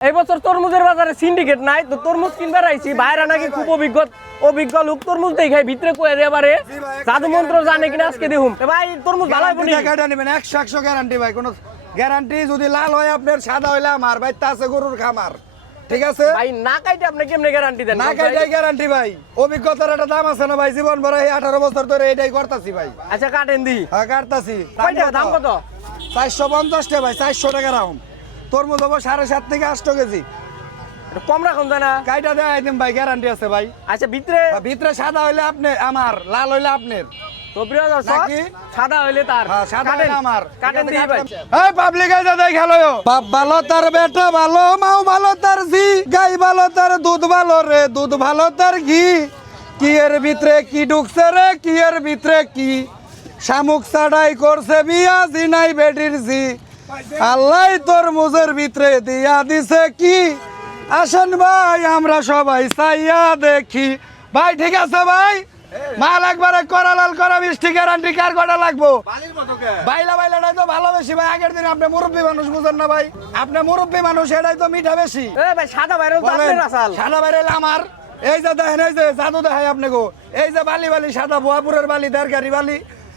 এই বছর তরমুজের বাজারে সিন্ডিকেট নাই তো তরমুজ কিনবার আইছি। বাইরে নাকি খুব অভিজ্ঞ অভিজ্ঞ লোক তরমুজ দেখাই ভিতরে কয়ে এবারে জাদু মন্ত্র জানে কিনা আজকে দেখুন ভাই তরমুজ ভালো হবে নি? নেবেন একশো একশো গ্যারান্টি ভাই কোনো গ্যারান্টি যদি লাল হয় আপনার সাদা হইলে আমার ভাই গরুর খামার। ঠিক আছে? ভাই না কাইটে আপনি কেমনে গ্যারান্টি দেন? না? কাটাই গ্যারান্টি ভাই। অভিজ্ঞতার একটা দাম আছে না ভাই জীবন ভরা এই আঠারো বছর ধরে এটাই করতাছি ভাই। আচ্ছা কাটেন দি। হ্যাঁ কাটতাছি। দাম কত? চারশো পঞ্চাশ টাকা ভাই চারশো টাকা রাউন্ড। তরমুজ হব সাড়ে সাত থেকে আট কেজি। কম রাখুন যায় না? কাইটা দেয় একদম ভাই গ্যারান্টি আছে ভাই। আচ্ছা ভিতরে ভিতরে সাদা হইলে আপনি আমার লাল হইলে আপনার। তো প্রিয় দর্শক সাদা হইলে তার। হ্যাঁ, সাদা কাটেন। হইলে আমার। কাটেন দি ভাই। এই পাবলিক এই দাদা খেলো বাপ ভালো তার বেটা ভালো মাও ভালো তার জি গাই ভালো তার দুধ ভালো রে দুধ ভালো তার ঘি। কি এর ভিতরে কি ঢুকছে রে কি এর ভিতরে কি? শামুক সাডাই করছে বিয়া জি নাই বেটির জি আল্লাহ তোর মুজের ভিতরে দিয়া দিছে কি? আসেন ভাই আমরা সবাই চাইয়া দেখি। ভাই ঠিক আছে ভাই? মাল একবারে করা লাল করা মিষ্টি গ্যারান্টি কার কটা লাগবো? বাইলা বাইলাটাই তো ভালো বেশি ভাই আগের দিন আপনি মুরব্বী মানুষ বুঝেন না ভাই। আপনি মুরব্বী মানুষ এটাই তো মিঠা বেশি। ভাই সাদা বাইরে সাদা বাইরে আমার। এই যে দেখেন এই যে জাদু দেখাই আপনি গো এই যে বালি বালি সাদা বোয়াপুরের বালি দেড়গাড়ি বালি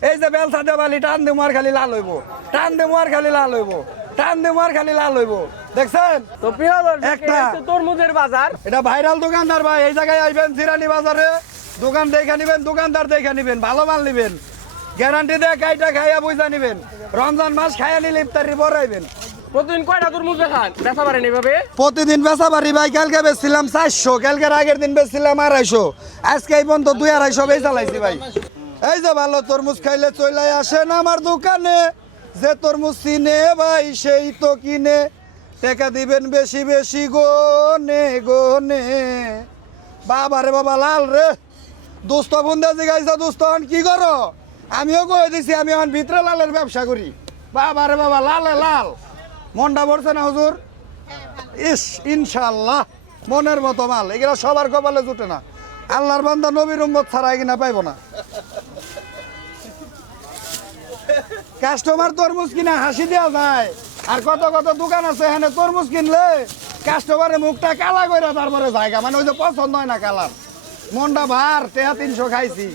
এই যে বেল সাদা বালি টান দে মার খালি লাল হইব। টান দে মার খালি লাল হইব। টান দে মার খালি লাল হইব। দেখছেন? তো প্রিয় একটা। তরমুজের বাজার। এটা ভাইরাল দোকানদার ভাই এই জায়গায় আইবেন জিরানি বাজারে। দোকান দেখে নিবেন দোকানদার দেখে নিবেন ভালো মাল নিবেন। গ্যারান্টি দিয়ে কাইটা খাইয়া বুঝা নিবেন। রমজান মাস খাইয়া নিলে ইফতারি বড়াইবেন প্রতিদিন কয়টা তরমুজ দেখান দেখা পারেন এইভাবে প্রতিদিন বেচা পারি ভাই কালকে বেচছিলাম চারশো কালকের আগের দিন বেচছিলাম আড়াইশো। আজকে এই পর্যন্ত দুই আড়াইশো বেচা লাইছি ভাই। এই যে ভালো তরমুজ খাইলে চলে আসেন আমার দোকানে। যে তরমুজ চিনে ভাই, সেই তো কিনে। টাকা দিবেন বেশি বেশি, গোনে গোনে। বাবা রে বাবা, লাল রে। দোস্ত বন্ধু জিগাইছে দোস্ত কি করো? আমিও কয়ে দিছি, আমি এখন ভিতরে লালের ব্যবসা করি। বাবা রে বাবা, লালে লাল। মনটা পড়ছে না, হুজুর? ইস ইনশাল্লাহ মনের মতো মাল। এগুলা সবার কপালে জুটে না। আল্লাহর বান্দা নবীর উম্মত ছাড়া এগুলা পাইব না। কাস্টমার তরমুজ কিনা হাসি দেওয়া যায়। আর কত কত দোকান আছে, এখানে তরমুজ কিনলে কাস্টমারের মুখটা কালা করে তারপরে জায়গা। মানে ওই যে পছন্দ হয় না কালার। মনটা ভার তেহা তিনশো খাইছি।